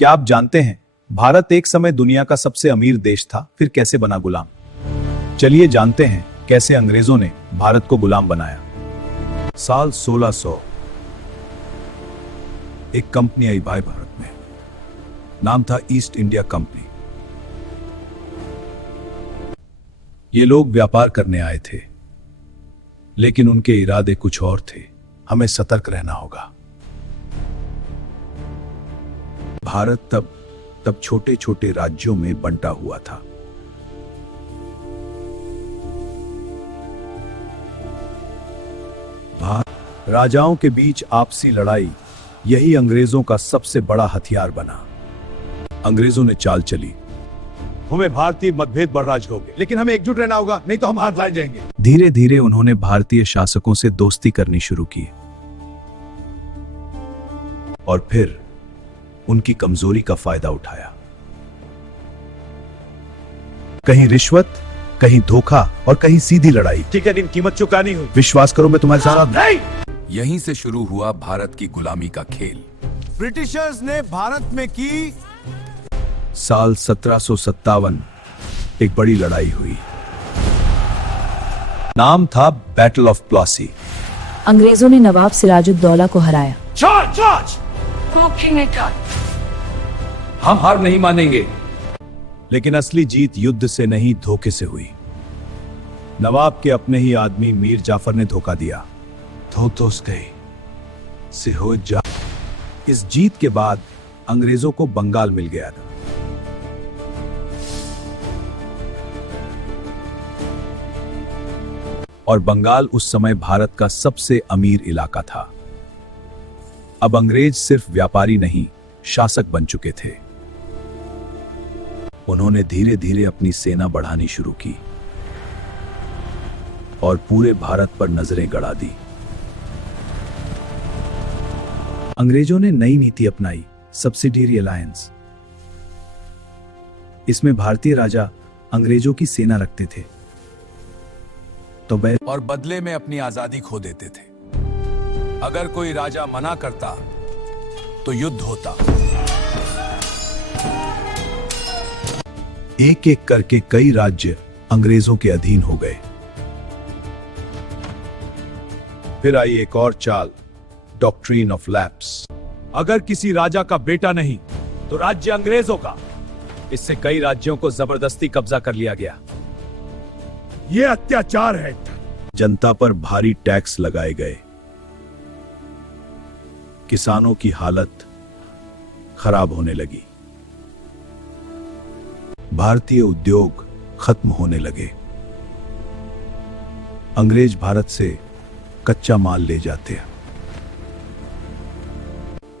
क्या आप जानते हैं भारत एक समय दुनिया का सबसे अमीर देश था, फिर कैसे बना गुलाम? चलिए जानते हैं कैसे अंग्रेजों ने भारत को गुलाम बनाया। साल 1600 एक कंपनी आई भाई भारत में, नाम था ईस्ट इंडिया कंपनी। ये लोग व्यापार करने आए थे, लेकिन उनके इरादे कुछ और थे। हमें सतर्क रहना होगा। भारत तब छोटे छोटे राज्यों में बंटा हुआ था। राजाओं के बीच आपसी लड़ाई यही अंग्रेजों का सबसे बड़ा हथियार बना। अंग्रेजों ने चाल चली, हमें भारतीय मतभेद बर्दाश्त होंगे, लेकिन हमें एकजुट रहना होगा, नहीं तो हम हाथ लाए जाएंगे। धीरे धीरे उन्होंने भारतीय शासकों से दोस्ती करनी शुरू की और फिर उनकी कमजोरी का फायदा उठाया। कहीं रिश्वत, कहीं धोखा और कहीं सीधी लड़ाई। ठीक है, लेकिन कीमत चुकानी हुई। विश्वास करो, मैं तुम्हारे साथ नहीं। यहीं से शुरू हुआ भारत की गुलामी का खेल। ब्रिटिशर्स ने भारत में की। साल 1757 एक बड़ी लड़ाई हुई, नाम था बैटल ऑफ प्लासी। अंग्रेजों ने नवाब सिराजुद्दौला को हराया। हम हार नहीं मानेंगे, लेकिन असली जीत युद्ध से नहीं, धोखे से हुई। नवाब के अपने ही आदमी मीर जाफर ने धोखा दिया। धोतोस गए से हो जा। इस जीत के बाद अंग्रेजों को बंगाल मिल गया था। और बंगाल उस समय भारत का सबसे अमीर इलाका था। अब अंग्रेज सिर्फ व्यापारी नहीं, शासक बन चुके थे। उन्होंने धीरे धीरे अपनी सेना बढ़ानी शुरू की और पूरे भारत पर नजरें गड़ा दी। अंग्रेजों ने नई नीति अपनाई, सब्सिडियरी अलायंस। इसमें भारतीय राजा अंग्रेजों की सेना रखते थे और बदले में अपनी आजादी खो देते थे। अगर कोई राजा मना करता तो युद्ध होता। एक एक करके कई राज्य अंग्रेजों के अधीन हो गए। फिर आई एक और चाल, डॉक्ट्रिन ऑफ लैप्स। अगर किसी राजा का बेटा नहीं तो राज्य अंग्रेजों का। इससे कई राज्यों को जबरदस्ती कब्जा कर लिया गया। यह अत्याचार है। जनता पर भारी टैक्स लगाए गए। किसानों की हालत खराब होने लगी। भारतीय उद्योग खत्म होने लगे। अंग्रेज भारत से कच्चा माल ले जाते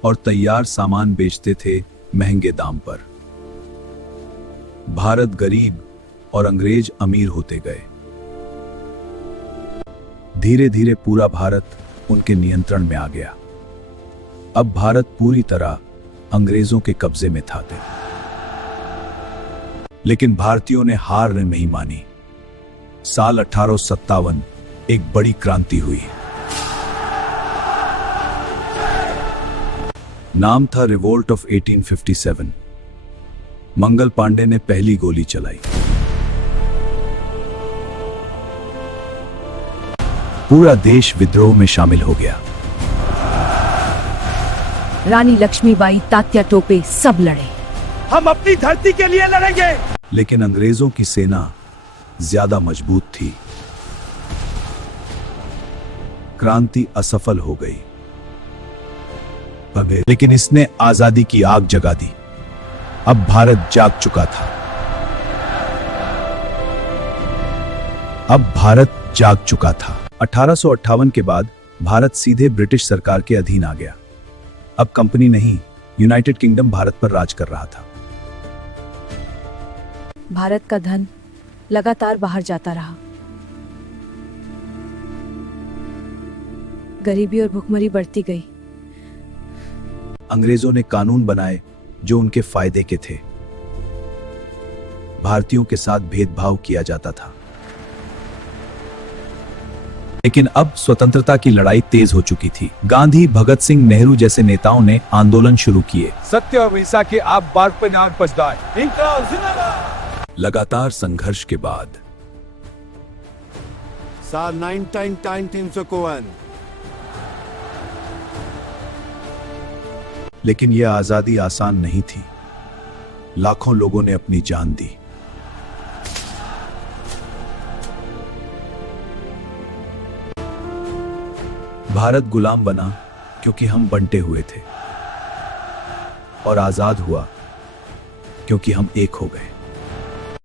और तैयार सामान बेचते थे महंगे दाम पर। भारत गरीब और अंग्रेज अमीर होते गए। धीरे धीरे पूरा भारत उनके नियंत्रण में आ गया। अब भारत पूरी तरह अंग्रेजों के कब्जे में था। लेकिन भारतीयों ने हार नहीं मानी। साल 1857 एक बड़ी क्रांति हुई। नाम था रिवोल्ट ऑफ 1857। मंगल पांडे ने पहली गोली चलाई। पूरा देश विद्रोह में शामिल हो गया। रानी लक्ष्मीबाई, तात्या टोपे सब लड़े। हम अपनी धरती के लिए लड़ेंगे। लेकिन अंग्रेजों की सेना ज्यादा मजबूत थी। क्रांति असफल हो गई। लेकिन इसने आजादी की आग जगा दी। अब भारत जाग चुका था। अब भारत जाग चुका था। 1858 के बाद भारत सीधे ब्रिटिश सरकार के अधीन आ गया। अब कंपनी नहीं, यूनाइटेड किंगडम भारत पर राज कर रहा था। भारत का धन लगातार बाहर जाता रहा। गरीबी और भुखमरी बढ़ती गई। अंग्रेजों ने कानून बनाए जो उनके फायदे के थे। भारतीयों के साथ भेदभाव किया जाता था। लेकिन अब स्वतंत्रता की लड़ाई तेज हो चुकी थी। गांधी, भगत सिंह, नेहरू जैसे नेताओं ने आंदोलन शुरू किए। सत्य और अहिंसा के आप बाग पे नाग पछदाए। इंकलाब जिंदाबाद। लगातार संघर्ष के बाद साल 1951 लेकिन यह आजादी आसान नहीं थी। लाखों लोगों ने अपनी जान दी। भारत गुलाम बना क्योंकि हम बंटे हुए थे और आजाद हुआ क्योंकि हम एक हो गए।